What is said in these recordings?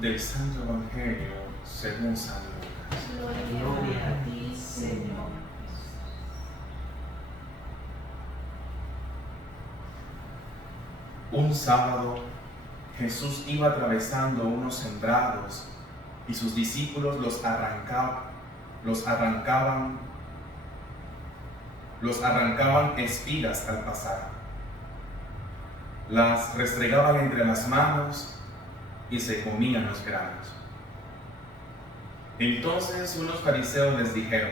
Del Santo Evangelio según San Lucas. Gloria a ti, Señor. Un sábado, Jesús iba atravesando unos sembrados y sus discípulos los arrancaban espigas al pasar. Las restregaban entre las manos y se comían los granos. Entonces unos fariseos les dijeron: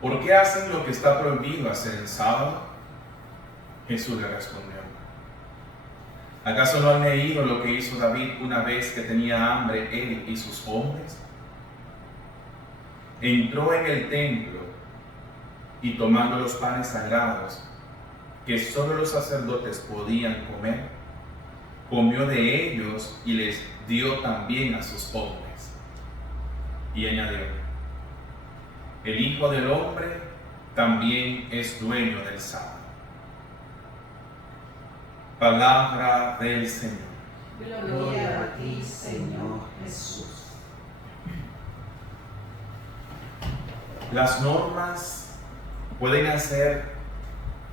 ¿por qué hacen lo que está prohibido hacer el sábado? Jesús le respondió: ¿acaso no han leído lo que hizo David una vez que tenía hambre él y sus hombres? Entró en el templo y tomando los panes sagrados, que solo los sacerdotes podían comer, comió de ellos y les dio también a sus hombres. Y añadió: el Hijo del Hombre también es dueño del sábado. Palabra del Señor. Gloria a ti, Señor Jesús. Las normas pueden hacer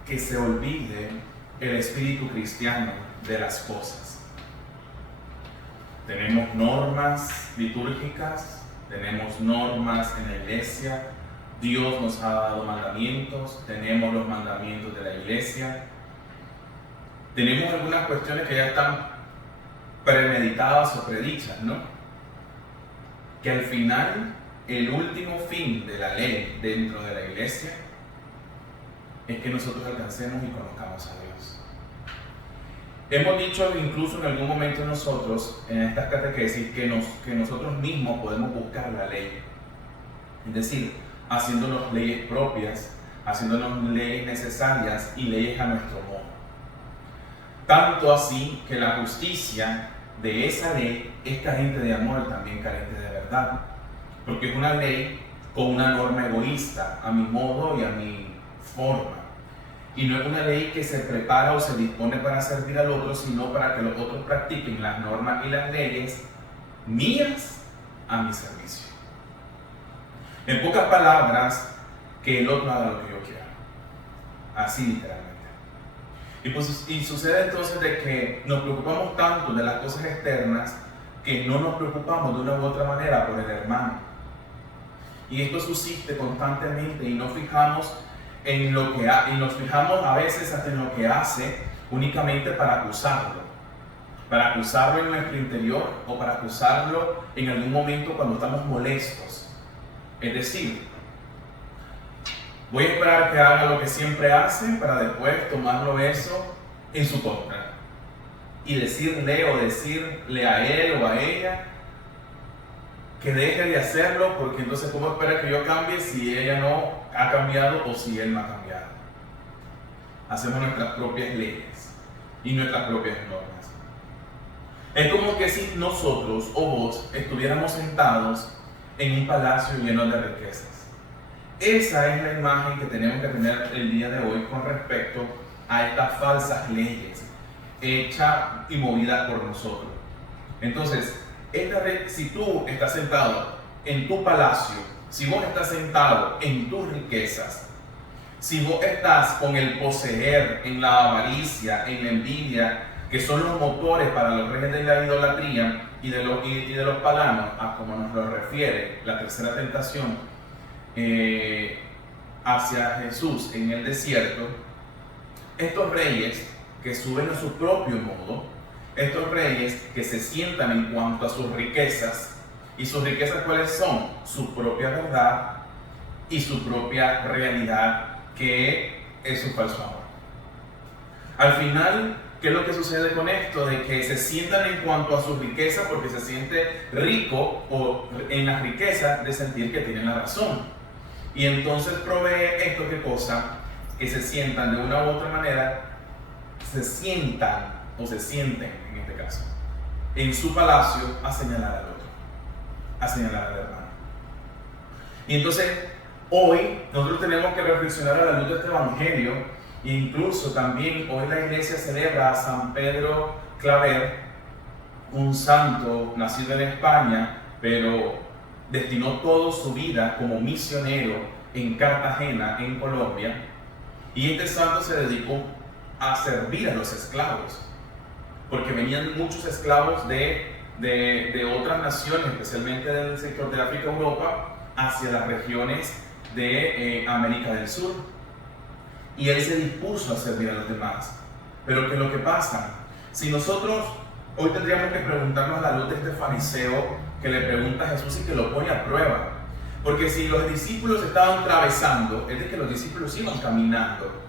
que se olvide el espíritu cristiano de las cosas. Tenemos normas litúrgicas, tenemos normas en la iglesia, Dios nos ha dado mandamientos, tenemos los mandamientos de la iglesia, tenemos algunas cuestiones que ya están premeditadas o predichas, ¿no? Que al final, el último fin de la ley dentro de la iglesia es que nosotros alcancemos y conozcamos a Dios. Hemos dicho incluso en algún momento nosotros, en estas catequesis, que nosotros mismos podemos buscar la ley. Es decir, haciéndonos leyes propias, haciéndonos leyes necesarias y leyes a nuestro modo. Tanto así que la justicia de esa ley es carente de amor, también carente de verdad. Porque es una ley con una norma egoísta, a mi modo y a mi forma. Y no es una ley que se prepara o se dispone para servir al otro, sino para que los otros practiquen las normas y las leyes mías a mi servicio. En pocas palabras, que el otro haga lo que yo quiera. Así literalmente. Y sucede entonces de que nos preocupamos tanto de las cosas externas que no nos preocupamos de una u otra manera por el hermano. Y esto subsiste constantemente y nos fijamos en lo que y nos fijamos a veces hasta en lo que hace únicamente para acusarlo en nuestro interior o para acusarlo en algún momento cuando estamos molestos. Es decir, voy a esperar que haga lo que siempre hace para después tomarlo eso en su contra y decirle a él o a ella que deje de hacerlo, porque entonces ¿cómo espera que yo cambie si ella no ha cambiado o si él no ha cambiado? Hacemos nuestras propias leyes y nuestras propias normas. Es como que si nosotros o vos estuviéramos sentados en un palacio lleno de riquezas. Esa es la imagen que tenemos que tener el día de hoy con respecto a estas falsas leyes hechas y movidas por nosotros. Entonces, si tú estás sentado en tu palacio, si vos estás sentado en tus riquezas, si vos estás con el poseer, en la avaricia, en la envidia, que son los motores para los reyes de la idolatría y de los paganos, a como nos lo refiere la tercera tentación hacia Jesús en el desierto, estos reyes que suben a su propio modo, estos reyes que se sientan en cuanto a sus riquezas, y sus riquezas ¿cuáles son? Su propia verdad y su propia realidad, que es su falso amor. Al final, ¿qué es lo que sucede con esto? De que se sientan en cuanto a sus riquezas porque se siente rico o en las riquezas de sentir que tienen la razón. Y entonces provee esto, ¿qué cosa? Que se sientan de una u otra manera, se sientan o se sienten, en este caso, en su palacio a señalar al otro, a señalar al hermano. Y entonces, hoy nosotros tenemos que reflexionar a la luz de este evangelio, e incluso también hoy la iglesia celebra a San Pedro Claver, un santo nacido en España, pero destinó toda su vida como misionero en Cartagena, en Colombia, y este santo se dedicó a servir a los esclavos, porque venían muchos esclavos de otras naciones, especialmente del sector de África, Europa, hacia las regiones de América del Sur, y él se dispuso a servir a los demás. Pero ¿qué es lo que pasa? Si nosotros hoy tendríamos que preguntarnos a la luz de este fariseo que le pregunta a Jesús y que lo pone a prueba, porque si los discípulos estaban atravesando, es de que los discípulos iban caminando.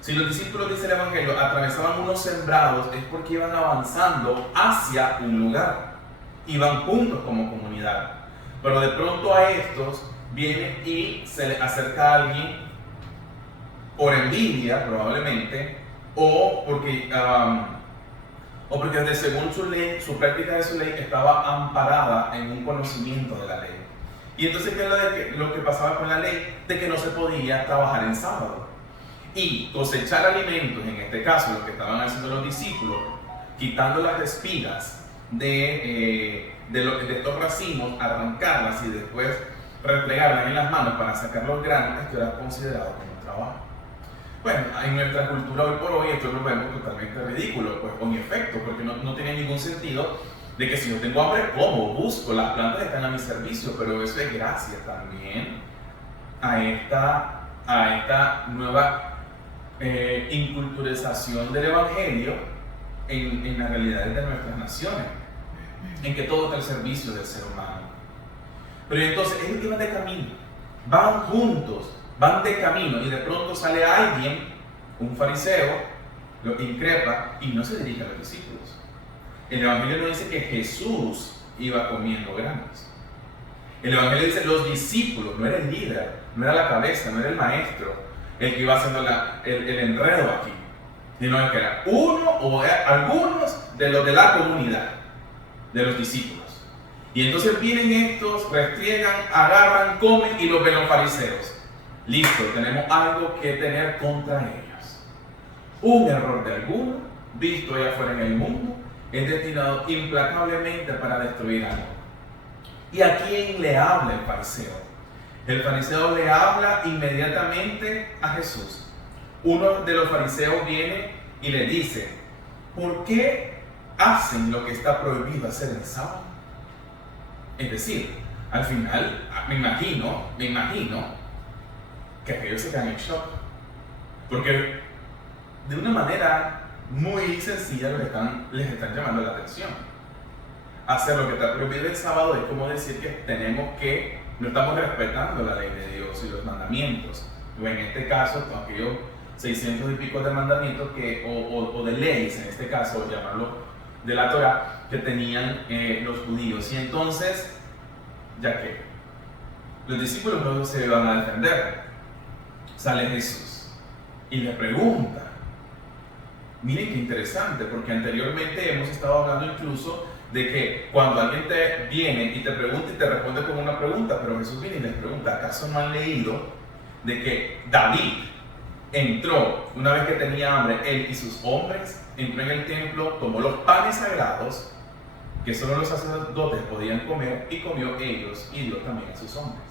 Si los discípulos, dice el Evangelio, atravesaban unos sembrados, es porque iban avanzando hacia un lugar, iban juntos como comunidad. Pero de pronto a estos viene y se le acerca a alguien por envidia probablemente, o porque según su ley, su práctica de su ley estaba amparada en un conocimiento de la ley. Y entonces, ¿qué es lo que pasaba con la ley? De que no se podía trabajar en sábado. Y cosechar alimentos, en este caso lo que estaban haciendo los discípulos, quitando las espigas de estos racimos, arrancarlas y después replegarlas en las manos para sacar los granos, esto era considerado como trabajo. Bueno, en nuestra cultura hoy por hoy esto lo vemos totalmente ridículo, pues con efecto, porque no tiene ningún sentido de que si yo tengo hambre, como busco, las plantas están a mi servicio, pero eso es gracias también a esta nueva inculturización del Evangelio en las realidades de nuestras naciones, en que todo está al servicio del ser humano. Pero entonces ellos iban de camino, van juntos, van de camino, y de pronto sale alguien, un fariseo, lo increpa y no se dirige a los discípulos. El Evangelio no dice que Jesús iba comiendo granos. El Evangelio dice los discípulos, no era el líder, no era la cabeza, no era el maestro el que iba haciendo el enredo aquí, sino que era uno o algunos de los de la comunidad, de los discípulos. Y entonces vienen estos, restriegan, agarran, comen y los ven los fariseos. Listo, tenemos algo que tener contra ellos. Un error de alguno, visto allá afuera en el mundo, es destinado implacablemente para destruir algo. ¿Y a quién le habla el fariseo? El fariseo le habla inmediatamente a Jesús. Uno de los fariseos viene y le dice: ¿por qué hacen lo que está prohibido hacer el sábado? Es decir, al final, me imagino que aquellos se quedan en shock, porque de una manera muy sencilla les están llamando la atención. Hacer lo que está prohibido el sábado es como decir que no estamos respetando la ley de Dios y los mandamientos, o en este caso, aquellos 600 y pico de mandamientos o de leyes, en este caso, llamarlo de la Torá, que tenían los judíos. Y entonces, ya que los discípulos no se iban a defender, sale Jesús y le pregunta. Miren qué interesante, porque anteriormente hemos estado hablando incluso de que cuando alguien te viene y te pregunta y te responde con una pregunta, pero Jesús viene y les pregunta: ¿acaso no han leído de que David entró, una vez que tenía hambre, él y sus hombres, entró en el templo, tomó los panes sagrados que solo los sacerdotes podían comer, y comió ellos y dio también a sus hombres?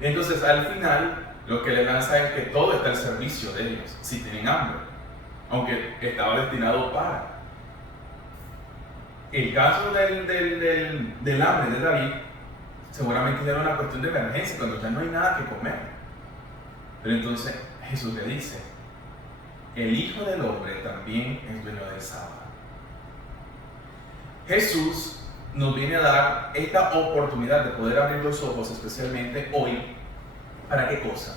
Entonces al final lo que le lanza es que todo está al servicio de ellos, si tienen hambre, aunque estaba destinado para. El caso del hambre de David seguramente era una cuestión de emergencia, cuando ya no hay nada que comer. Pero entonces Jesús le dice: el Hijo del Hombre también es dueño del sábado. Jesús nos viene a dar esta oportunidad de poder abrir los ojos, especialmente hoy. ¿Para qué cosa?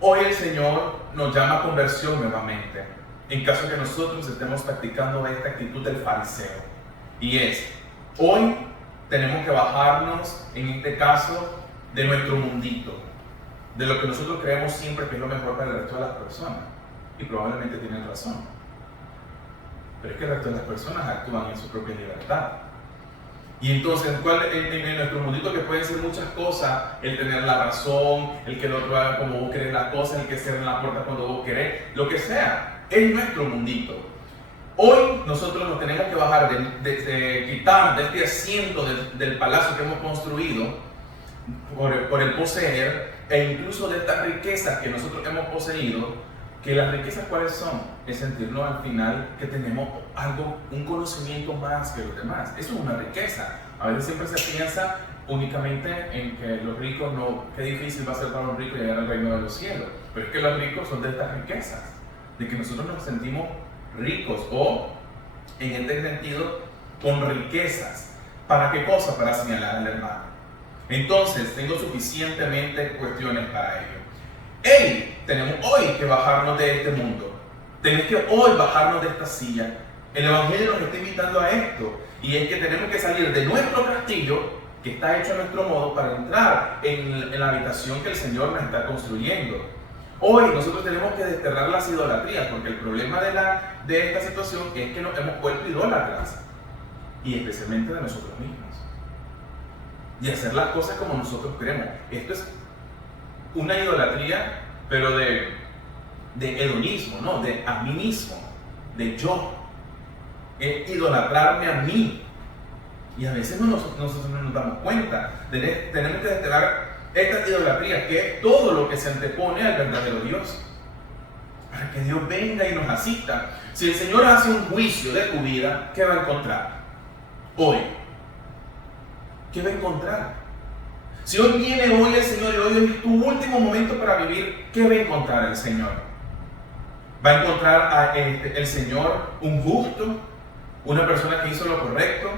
Hoy el Señor nos llama a conversión nuevamente, en caso que nosotros estemos practicando esta actitud del fariseo. Y es, hoy tenemos que bajarnos, en este caso, de nuestro mundito, de lo que nosotros creemos siempre que es lo mejor para el resto de las personas. Y probablemente tienen razón. Pero es que el resto de las personas actúan en su propia libertad. Y entonces, en nuestro mundito, que pueden ser muchas cosas: el tener la razón, el que el otro haga como vos querés las cosas, el que cierre la puerta cuando vos querés, lo que sea, es nuestro mundito. Hoy nosotros nos tenemos que bajar, quitar de este asiento del palacio que hemos construido por el poseer, e incluso de estas riquezas que nosotros hemos poseído, que las riquezas ¿cuáles son? Es sentirnos al final que tenemos algo, un conocimiento más que los demás. Eso es una riqueza. A veces siempre se piensa únicamente en que los ricos no, qué difícil va a ser para los ricos llegar al reino de los cielos. Pero es que los ricos son de estas riquezas, de que nosotros nos sentimos ricos o, en este sentido, con riquezas. ¿Para qué cosa? Para señalar al hermano. Entonces, tengo suficientemente cuestiones para ello. Tenemos hoy que bajarnos de este mundo. Tenemos que hoy bajarnos de esta silla. El Evangelio nos está invitando a esto. Y es que tenemos que salir de nuestro castillo, que está hecho a nuestro modo, para entrar en la habitación que el Señor nos está construyendo. Hoy nosotros tenemos que desterrar las idolatrías, porque el problema de esta situación es que nos hemos vuelto idólatras. Y especialmente de nosotros mismos. Y hacer las cosas como nosotros queremos. Esto es una idolatría, pero de hedonismo, ¿no? De a mí mismo, de yo. Es idolatrarme a mí. Y a veces nosotros no nos damos cuenta. Tenemos que desterrar esta idolatría, que es todo lo que se antepone al verdadero Dios. Para que Dios venga y nos asista. Si el Señor hace un juicio de tu vida, ¿qué va a encontrar? Hoy. ¿Qué va a encontrar? Si hoy viene el Señor y hoy es tu último momento para vivir, ¿qué va a encontrar el Señor? ¿Va a encontrar el Señor un justo? ¿Una persona que hizo lo correcto?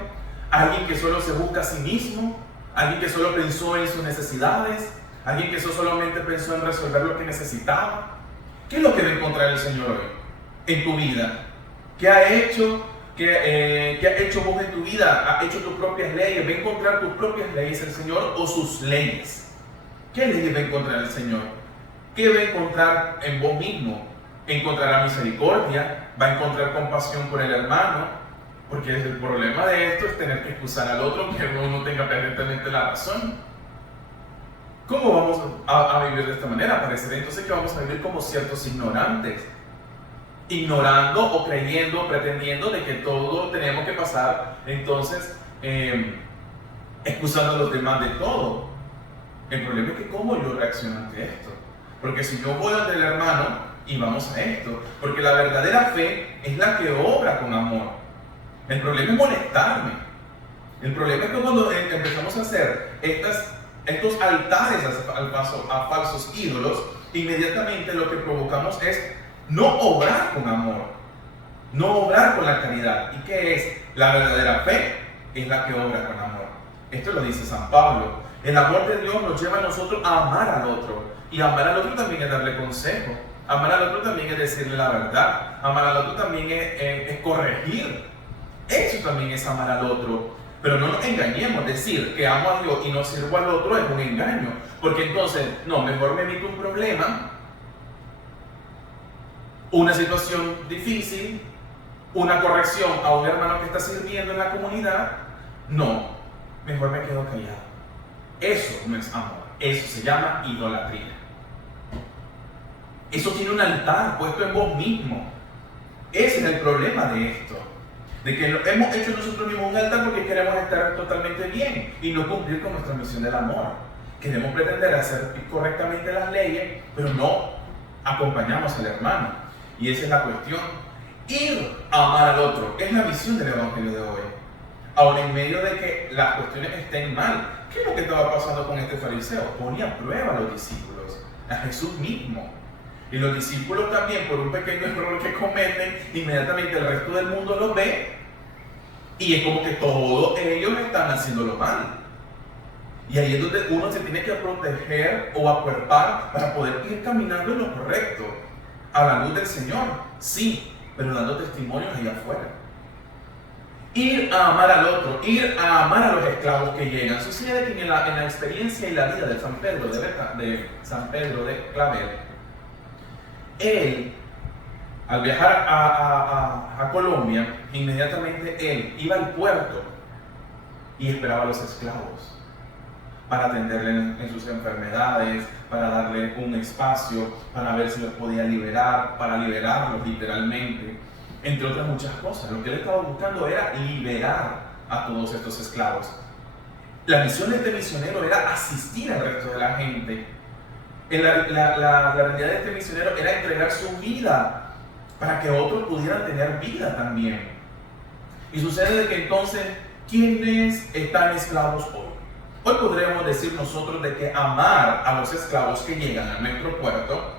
¿Alguien que solo se busca a sí mismo? ¿Alguien que solo pensó en sus necesidades? ¿Alguien que solamente pensó en resolver lo que necesitaba? ¿Qué es lo que va a encontrar el Señor hoy en tu vida? ¿Qué ha hecho? ¿Qué ha hecho vos en tu vida? ¿Ha hecho tus propias leyes? ¿Va a encontrar tus propias leyes el Señor o sus leyes? ¿Qué leyes va a encontrar el Señor? ¿Qué va a encontrar en vos mismo? ¿Encontrará misericordia? ¿Va a encontrar compasión por el hermano? Porque el problema de esto es tener que excusar al otro, que uno no tenga perfectamente la razón. ¿Cómo vamos a vivir de esta manera? Parece entonces que vamos a vivir como ciertos ignorantes, ignorando o creyendo o pretendiendo de que todo tenemos que pasar, entonces excusando a los demás de todo. El problema es que cómo yo reacciono ante esto. Porque si yo voy ante el hermano y vamos a esto, porque la verdadera fe es la que obra con amor. El problema es molestarme. El problema es que cuando empezamos a hacer estos altares a falsos ídolos, inmediatamente lo que provocamos es no obrar con amor, no obrar con la caridad. ¿Y qué es? La verdadera fe es la que obra con amor. Esto lo dice San Pablo. El amor de Dios nos lleva a nosotros a amar al otro. Y amar al otro también es darle consejo. Amar al otro también es decirle la verdad. Amar al otro también es corregir. Eso también es amar al otro. Pero no nos engañemos. Decir que amo a Dios y no sirvo al otro es un engaño. Porque entonces, no, mejor me evito un problema, una situación difícil, una corrección a un hermano que está sirviendo en la comunidad. No, mejor me quedo callado. Eso no es amor. Eso se llama idolatría. Eso tiene un altar puesto en vos mismo. Ese es el problema de esto. De que hemos hecho nosotros mismos un altar porque queremos estar totalmente bien y no cumplir con nuestra misión del amor. Queremos pretender hacer correctamente las leyes, pero no acompañamos al hermano. Y esa es la cuestión. Ir a amar al otro es la misión del Evangelio de hoy. Ahora, en medio de que las cuestiones estén mal, ¿qué es lo que estaba pasando con este fariseo? Ponía a prueba a los discípulos, a Jesús mismo. Y los discípulos también, por un pequeño error que cometen, inmediatamente el resto del mundo los ve y es como que todos ellos están haciéndolo mal. Y ahí es donde uno se tiene que proteger o acuerpar para poder ir caminando en lo correcto, a la luz del Señor, sí, pero dando testimonios allá afuera. Ir a amar al otro, ir a amar a los esclavos que llegan. Sucede que en la experiencia y la vida de San Pedro de Claver, él, al viajar a Colombia, inmediatamente él iba al puerto y esperaba a los esclavos para atenderle en sus enfermedades, para darle un espacio, para ver si los podía liberar, para liberarlos literalmente. entre otras muchas cosas. Lo que él estaba buscando era liberar a todos estos esclavos. La misión de este misionero era asistir al resto de la gente. La realidad de este misionero era entregar su vida para que otros pudieran tener vida también. Y sucede de que entonces, ¿quiénes están esclavos hoy? Hoy podríamos decir nosotros de que amar a los esclavos que llegan a nuestro puerto,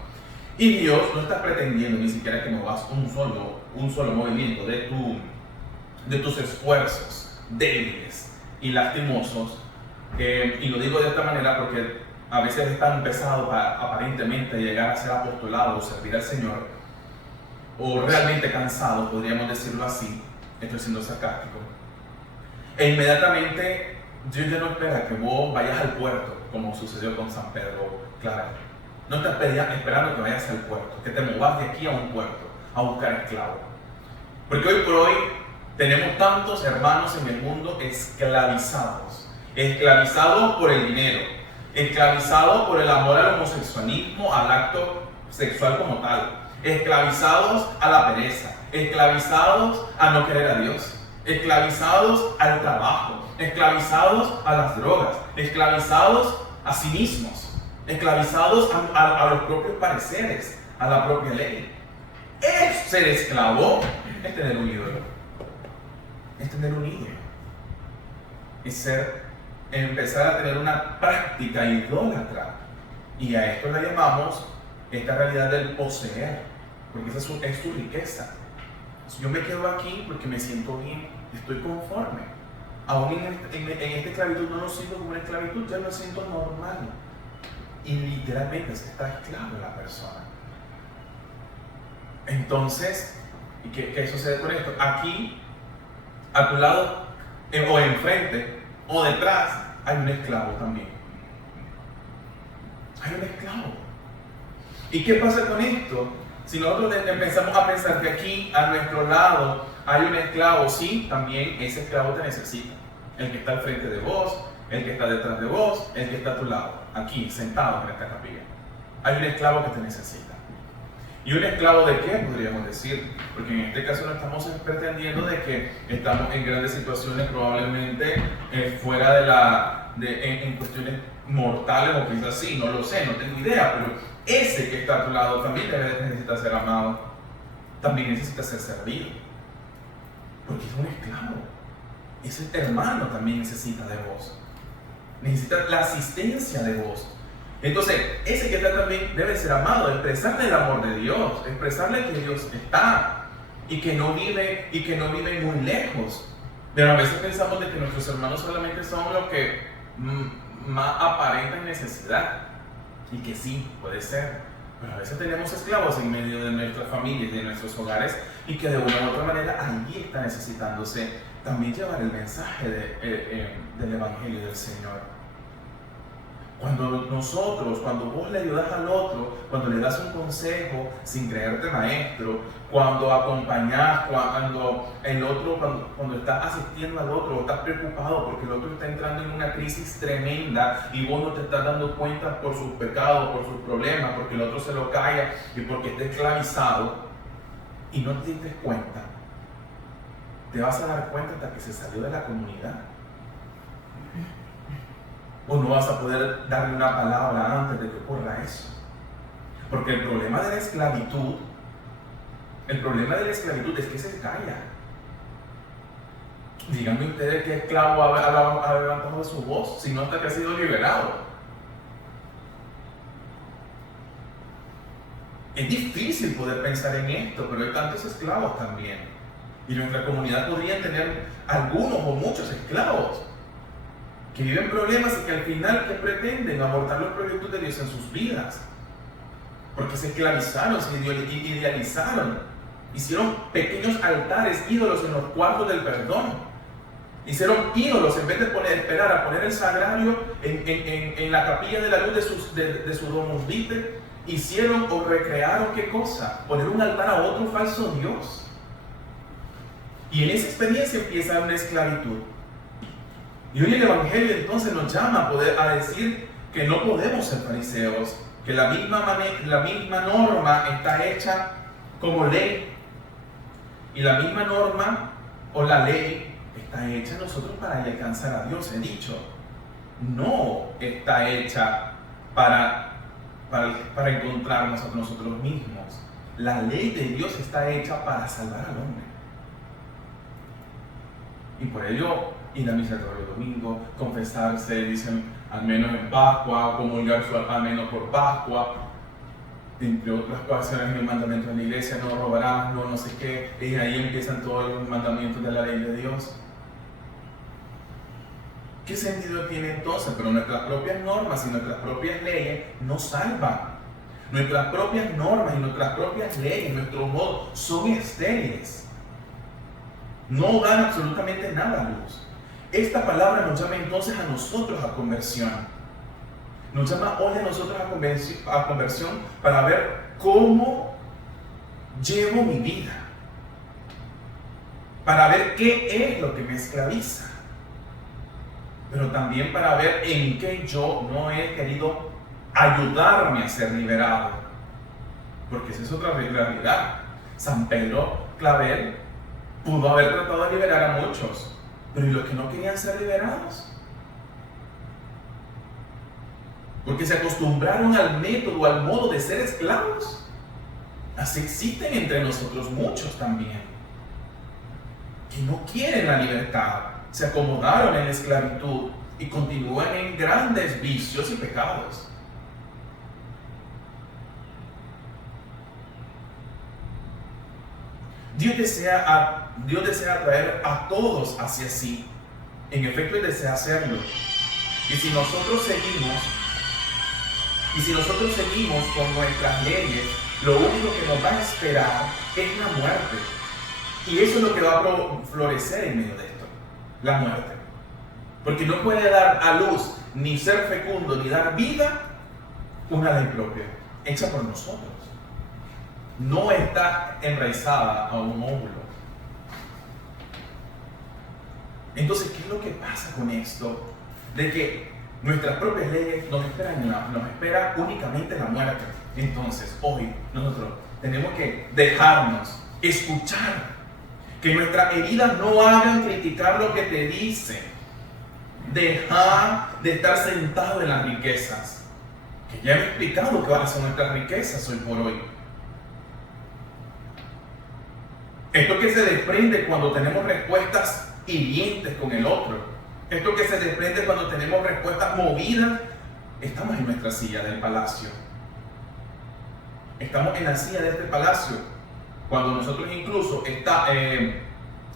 y Dios no está pretendiendo ni siquiera que muevas un solo movimiento de tus esfuerzos débiles y lastimosos. Y lo digo de esta manera porque a veces es tan pesado para aparentemente llegar a ser apostolado o servir al Señor, o realmente cansado, podríamos decirlo así. Estoy siendo sarcástico. E inmediatamente Dios ya no espera que vos vayas al puerto, como sucedió con San Pedro Clara. No está esperando que vayas al puerto, que te movas de aquí a un puerto a buscar esclavos. Porque hoy por hoy tenemos tantos hermanos en el mundo esclavizados por el dinero, esclavizados por el amor al homosexualismo, al acto sexual como tal, esclavizados a la pereza, esclavizados a no querer a Dios, esclavizados al trabajo, esclavizados a las drogas, esclavizados a sí mismos, esclavizados a los propios pareceres, a la propia ley. Ser esclavo es tener un ídolo, es tener un ídolo, es empezar a tener una práctica idólatra, y a esto le llamamos esta realidad del poseer, porque esa es su riqueza. Yo me quedo aquí porque me siento bien, estoy conforme. Aún en esta esclavitud no lo siento como una esclavitud, ya lo siento normal. Y literalmente se está esclavo la persona. Entonces, ¿qué sucede con esto? Aquí, a tu lado, o enfrente, o detrás, hay un esclavo también. Hay un esclavo. ¿Y qué pasa con esto? Si nosotros empezamos a pensar que aquí, a nuestro lado, hay un esclavo, sí, también ese esclavo te necesita. El que está al frente de vos, el que está detrás de vos, el que está a tu lado, aquí, sentado en esta capilla. Hay un esclavo que te necesita. ¿Y un esclavo de qué, podríamos decir? Porque en este caso no estamos pretendiendo de que estamos en grandes situaciones, probablemente fuera en cuestiones mortales o quizás sí, no lo sé, no tengo idea, pero ese que está a tu lado también necesita ser amado, también necesita ser servido, porque es un esclavo. Ese hermano también necesita de vos, necesita la asistencia de vos. Entonces, ese que está también debe ser amado, expresarle el amor de Dios, expresarle que Dios está y que no vive muy lejos. Pero a veces pensamos de que nuestros hermanos solamente son los que más aparentan necesidad, y que sí, puede ser, pero a veces tenemos esclavos en medio de nuestras familias, de nuestros hogares, y que de una u otra manera allí está necesitándose también llevar el mensaje del Evangelio del Señor. Cuando vos le ayudas al otro, cuando le das un consejo sin creerte maestro, cuando acompañás, cuando estás asistiendo al otro, estás preocupado porque el otro está entrando en una crisis tremenda y vos no te estás dando cuenta por sus pecados, por sus problemas, porque el otro se lo calla y porque está esclavizado y no te das cuenta, te vas a dar cuenta hasta que se salió de la comunidad. O no vas a poder darle una palabra antes de que ocurra eso. Porque el problema de la esclavitud es que se calla. Díganme ustedes qué esclavo ha levantado su voz, sino hasta que ha sido liberado. Es difícil poder pensar en esto, pero hay tantos esclavos también. Y nuestra comunidad podría tener algunos o muchos esclavos que viven problemas y que al final que pretenden abortar los proyectos de Dios en sus vidas, porque se esclavizaron, se idealizaron, hicieron pequeños altares, ídolos en los cuartos del perdón, hicieron ídolos en vez de esperar a poner el sagrario en la capilla de la luz de su Domus Vitae, hicieron o recrearon ¿qué cosa? Poner un altar a otro falso Dios. Y en esa experiencia empieza una esclavitud. Y hoy el Evangelio entonces nos llama a decir que no podemos ser fariseos, que la misma norma está hecha como ley. Y la misma norma o la ley está hecha nosotros para alcanzar a Dios. He dicho, no está hecha para encontrarnos a nosotros mismos. La ley de Dios está hecha para salvar al hombre. Y por ello, ir a misa todos los domingos, confesarse, dicen, al menos en Pascua, comulgar al menos por Pascua, entre otras cosas en el mandamiento de la iglesia, no robarás, no sé qué, y ahí empiezan todos los mandamientos de la ley de Dios. ¿Qué sentido tiene entonces? Pero nuestras propias normas y nuestras propias leyes nos salvan. Nuestras propias normas y nuestras propias leyes, nuestros modos, son estériles. No dan absolutamente nada a luz. Esta palabra nos llama entonces a nosotros a conversión. Nos llama hoy a nosotros a conversión para ver cómo llevo mi vida. Para ver qué es lo que me esclaviza. Pero también para ver en qué yo no he querido ayudarme a ser liberado. Porque esa es otra realidad. San Pedro Clavel pudo haber tratado de liberar a muchos, pero ¿y los que no querían ser liberados? Porque se acostumbraron al método, al modo de ser esclavos. Así existen entre nosotros muchos también, que no quieren la libertad, se acomodaron en la esclavitud y continúan en grandes vicios y pecados. Dios desea atraer a todos hacia sí. En efecto, Él desea hacerlo. Y si nosotros seguimos con nuestras leyes, lo único que nos va a esperar es la muerte. Y eso es lo que va a florecer en medio de esto, la muerte. Porque no puede dar a luz, ni ser fecundo, ni dar vida, una ley propia, hecha por nosotros. No está enraizada a un óvulo. Entonces, ¿qué es lo que pasa con esto? De que nuestras propias leyes nos espera únicamente la muerte. Entonces, hoy nosotros tenemos que dejarnos escuchar, que nuestras heridas no hagan criticar lo que te dicen. Dejar de estar sentado en las riquezas, que ya he explicado cuáles son nuestras riquezas hoy por hoy. Esto que se desprende cuando tenemos respuestas hirientes con el otro. Esto que se desprende cuando tenemos respuestas movidas. Estamos en nuestra silla del palacio. Estamos en la silla de este palacio. Cuando nosotros incluso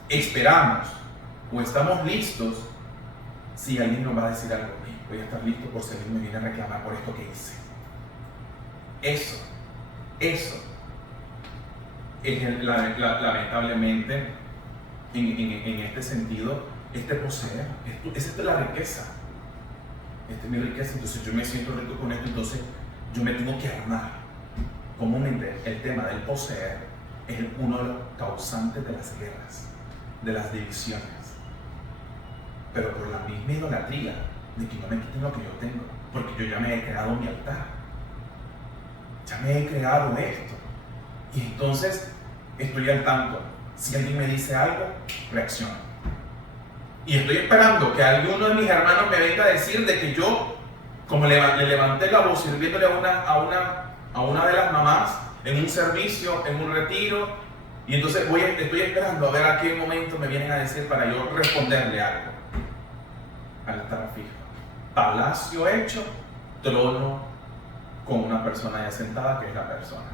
esperamos o estamos listos, si alguien nos va a decir algo, voy a estar listo por si alguien me viene a reclamar por esto que hice. Eso es lamentablemente en este sentido, poseer. Esa es la riqueza. Esta es mi riqueza, entonces yo me siento rico con esto, entonces yo me tengo que armar. Comúnmente el tema del poseer es uno de los causantes de las guerras, de las divisiones. Pero por la misma idolatría de que no me quiten lo que yo tengo, porque yo ya me he creado mi altar, ya me he creado esto, y entonces estoy al tanto. Si alguien me dice algo, reacciono. Y estoy esperando que alguno de mis hermanos me venga a decir de que yo, como le levanté la voz sirviéndole a una de las mamás en un servicio, en un retiro, y entonces estoy esperando a ver a qué momento me vienen a decir para yo responderle algo. Altar fijo, palacio hecho, trono con una persona ya sentada, que es la persona.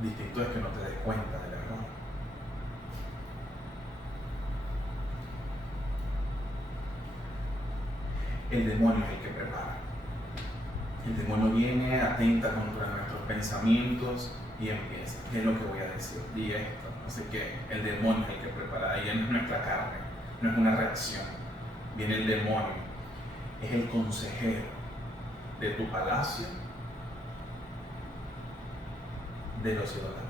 Distinto es que no te des cuenta del error. El demonio es el que prepara. El demonio viene, atenta contra nuestros pensamientos y empieza. ¿Qué es lo que voy a decir? Di esto. Así que el demonio es el que prepara. Ahí no es nuestra carne, no es una reacción. Viene el demonio. Es el consejero de tu palacio, de los idólatras.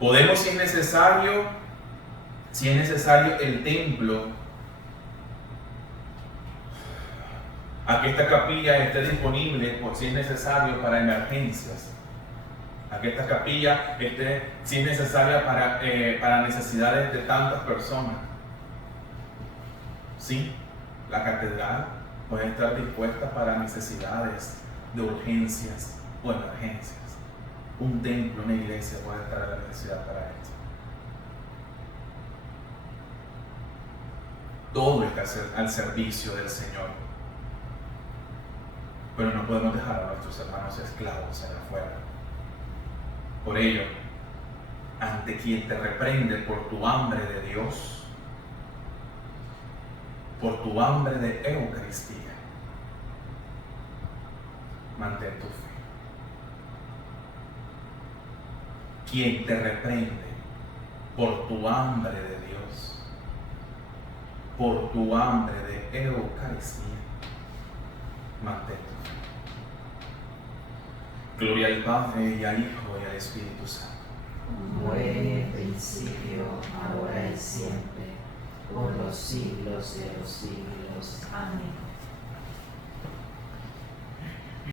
Podemos, si es necesario, el templo, A que esta capilla esté disponible por si es necesario para emergencias. A que esta capilla esté, si es necesaria, para necesidades de tantas personas. Sí, la catedral puede estar dispuesta para necesidades de urgencias o emergencias. Un templo, una iglesia puede estar a la necesidad para esto. Todo está al servicio del Señor. Pero no podemos dejar a nuestros hermanos esclavos allá afuera. Por ello, ante quien te reprende por tu hambre de Dios, por tu hambre de Eucaristía, mantén tu fe. Quien te reprende por tu hambre de Dios, por tu hambre de Eucaristía, mantén tu fe. Gloria al Padre, y al Hijo, y al Espíritu Santo. Como era en el principio, ahora y siempre, por los siglos de los siglos. Amén.